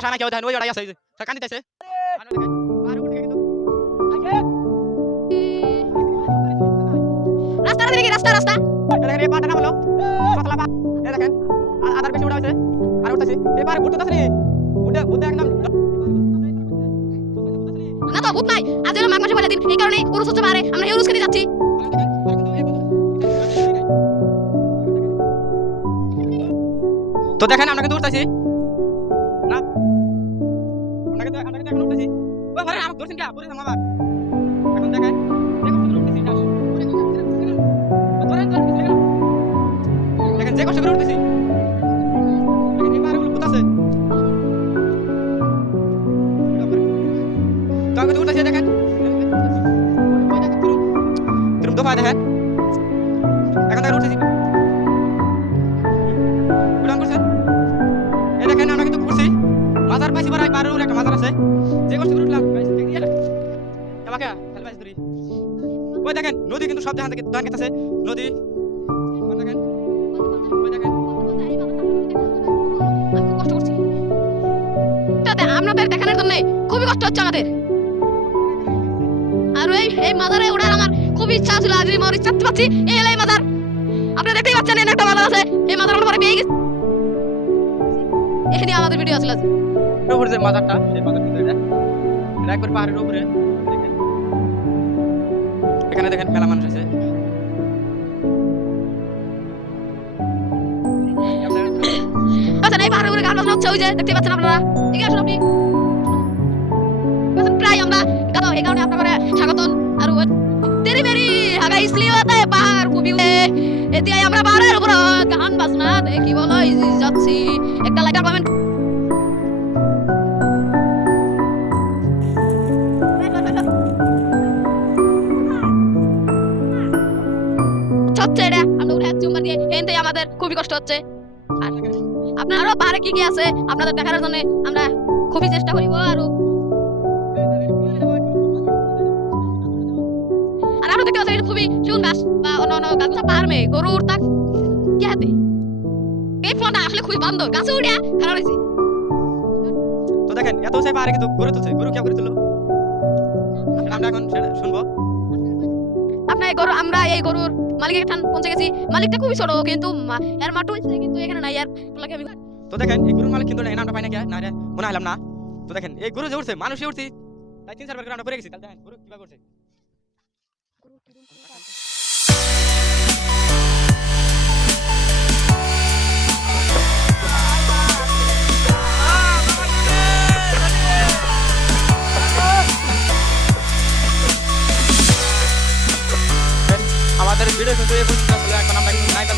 আশা না কেউ দেন ওই ওটাই আছে কান দিতেছে রাস্তা দেখি রাস্তা রাস্তা দেখেন এই পাটা না বলো পাতলা পা এই দেখেন আদার বেশি উঠা হইছে আর উঠতাছে এই পারে ভূত আছে নি ভূত একদম না তো ভূত নাই আজ হলো মাঘ মাসে পয়লা দিন এই কারণে উরুস হচ্ছে পারে আমরা এই উরুস খেতে যাচ্ছি তো দেখেন আমরা কিন্তু উঠতাছি না আমরা কিন্তু এখন উঠতাছি ওই ঘরে আমাকে ধরছেন কি পরে মামা এখন দেখেন দেখেন যে কষ্ট করে উঠতেছি দেখেন এই পাহাড়গুলো ভূত আছে তো আমি তো উঠতেছি দেখেন কিরম দফা দেখেন এখন দেখেন উঠতেছি উড়ান করছেন এই দেখেন আমরা কিন্তু ঘুরছি মাজার পাইছি বাড়াই পাহাড়ের একটা মাজার আছে যে কষ্ট করে উঠলাম আমাকে খেল পাইছি ধরি ওই দেখেন নদী কিন্তু সব জায়গা থেকে ধান খেতেছে নদী দেখেন ওই দেখেন কষ্ট করছি তাতে আপনাদের দেখানোর জন্য খুবই কষ্ট হচ্ছে আমাদের আর এই মাজারে ওঠার আমার খুবই ইচ্ছা ছিল আজ আমার ইচ্ছা পাচ্ছি এই মাজার আপনারা দেখতেই পাচ্ছেন এখানে একটা মাজার আছে এই মাজার আমরা পরে পেয়ে গেছি এখানে আমাদের ভিডিও আসলে উপরে যে মাজারটা সেই মাজার কিন্তু এটা একবার পাহাড়ের উপরে দেখেন এখানে দেখেন মেলা মানুষ আছে আচ্ছা এই পাহাড়ের উপরে গান বাজনা হচ্ছে ওই যে দেখতে পাচ্ছেন আপনারা এগিয়ে আসুন আপনি প্রায় আমরা গান এই কারণে আপনারা স্বাগতম আর তেরি মেরি হাগা ইসলিও তাই পাহাড় খুবই এতে আমরা পাহাড়ের উপরে গান বাজনা দেখি বলো যাচ্ছি একটা লাইটার পাবেন হচ্ছে এটা আমরা উঠে যাচ্ছি উম্মা দিয়ে এনতেই আমাদের খুবই কষ্ট হচ্ছে আর আপনারাও পাহাড়ে কি কি আছে আপনাদের দেখার জন্য আমরা খুবই চেষ্টা করিব আর আরো দেখতে পাচ্ছি খুবই সুন্দর গাছ বা অন্য গাছ পাহাড় মে গরুর তাক কি হাতে এই ফলটা আসলে খুবই বান্দর গাছে উঠে খারাপ হয়েছে তো দেখেন এত উঁচাই পাহাড়ে কিন্তু গরু তুলছে গরু কে করে তুললো আমরা এখন শুনবো আপনার গরু আমরা এই গরুর মালিকের ঠান পৌঁছে গেছি মালিকটা খুবই ছোট কিন্তু এর মাটু কিন্তু এখানে নাই আর লাগে আমি তো দেখেন এই গরুর মালিক কিন্তু নামটা পাই না না রে মনে হলাম না তো দেখেন এই গরু যে উঠছে মানুষই উঠছে তাই 3-4 বার করে আমরা পড়ে গেছি তাহলে দেখেন গরু কিভাবে করছে আমাদের ভিডিও কিন্তু এই পর্যন্ত এখন আমরা কিন্তু নাইটা